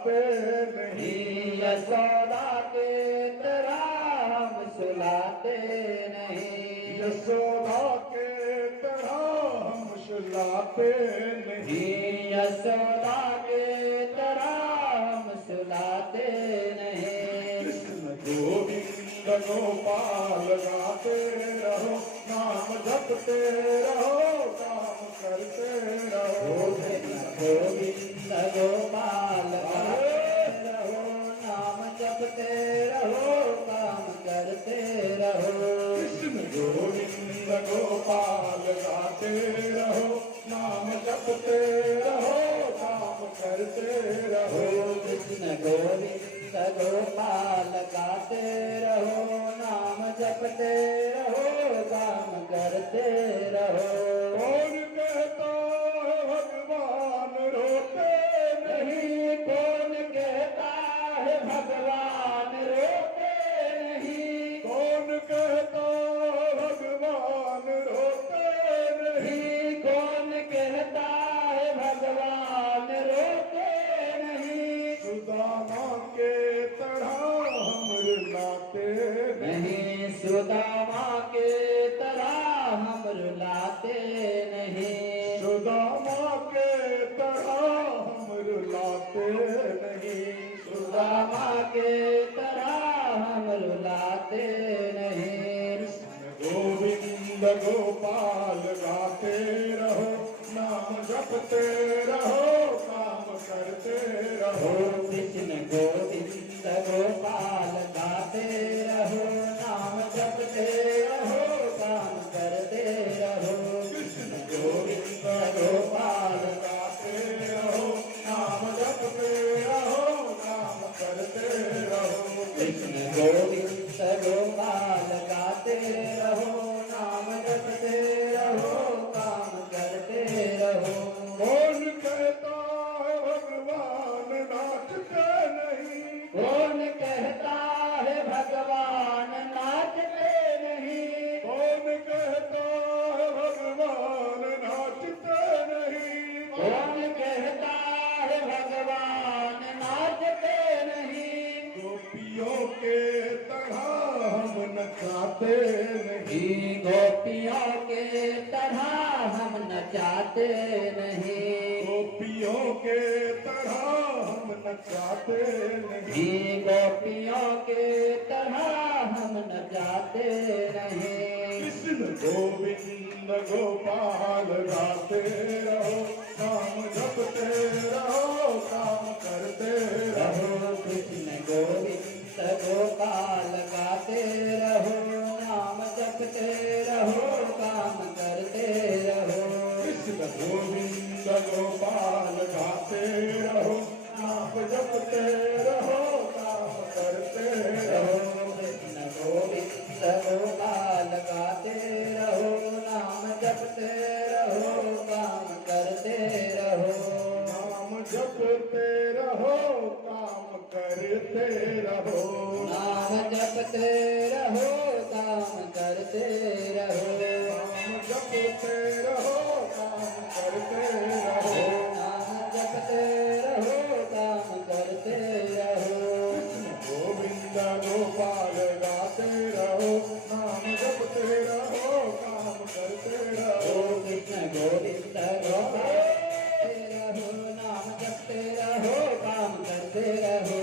सुलाते नहीं, यशोदा के तरह हम सुलाते नहीं, यशोदा के तरह हम सुलाते नहीं, यशोदा के तरह हम सुलाते नहीं। कृष्ण गोविंद गोपाल गाते रहो, नाम जपते रहो, काम करते रहो। गोविंद गोपाल गाते रहो, नाम जपते रहो, काम करते रहो। कृष्ण गोविंद गोपाल गाते रहो, नाम जपते रहो, काम करते रहो। कृष्ण गोविंद गोपाल गाते रहो, नाम जपते रहो, काम करते रहो। कौन कहता है भगवान रोते नहीं, कौन कहता है भगवान रोते नहीं, कौन कहता है भगवान रोते नहीं, कौन कहता है भगवान रोते नहीं। सुदामा के तरह हम रुलाते नहीं, सुदामा के तरह हम रुलाते नहीं, सुदामा के तरह हम रुलाते नहीं, सुदामा के तरह हम रुलाते नहीं। कृष्ण गोविंद गोपाल गाते रहो, नाम जपते रहो, काम करते रहो। कृष्ण गोविंद गोपाल गाते रहो, नाम जपते रहो, काम करते रहो। कृष्ण गोविंद गोपाल गाते रहो, नाम जपते रहो, काम करते रहो। कृष्ण गोविंद गोपाल गाते रहो, नाम जपते रहो, काम करते रहो। कौन कहता है भगवान नाचते नहीं, कौन कहता है भगवान नाचते नहीं, कौन कहता है भगवान नाचते नहीं, कौन कहता है भगवान नाचते नहीं। गोपियों के तरह हम नचाते नहीं, गोपियों के तरह हम नचाते नहीं, गोपियों के तरह हम नचाते नहीं, गोपियों के तरह हम नचाते नहीं। कृष्ण गोविंद गोपाल गाते रहो, नाम जपते रहो, काम करते रहो। कृष्ण गोविंद गोपाल गाते रहो, नाम जपते रहो, काम करते रहो। कृष्ण गोविंद गोपाल गाते रहो, नाम जपते रहो, काम करते रहो। कृष्ण गोविंद गोपाल गाते रहो, नाम जपते रहो, काम करते रहो। नाम जपते रहो, काम करते रहो। नाम जपते रहो, काम करते रहो। नाम जपते रहो, काम करते रहो। नाम जपते रहो, काम करते रहो। कृष्ण गोविंद गोपाल गाते रहो, नाम जपते रहो, काम करते रहो। कृष्ण गोविंद गोपाल रहो, नाम जपते रहो, काम करते रहो।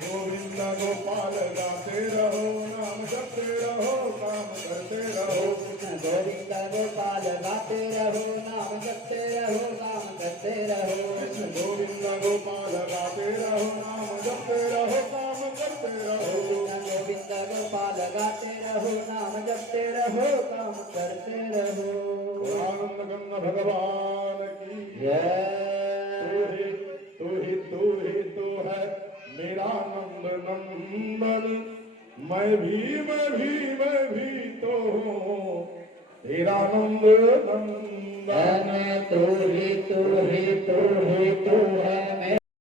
गोविंद गोपाल गाते रहो, नाम जपते रहो, काम करते रहो। कृष्ण गोविंद गोपाल गाते रहो, नाम जपते रहो, काम करते रहो। कृष्ण गोविंद गोपाल गाते रहो, नाम जपते रहो, काम करते रहो। कृष्ण गोविंद गोपाल गाते रहो, नाम जपते रहो, काम करते रहो। आनंद गंगा भगवान की जय। तू है मेरा नंद नंदन, मैं भी तो हूँ तेरा नंद नंदन। तू ही तू है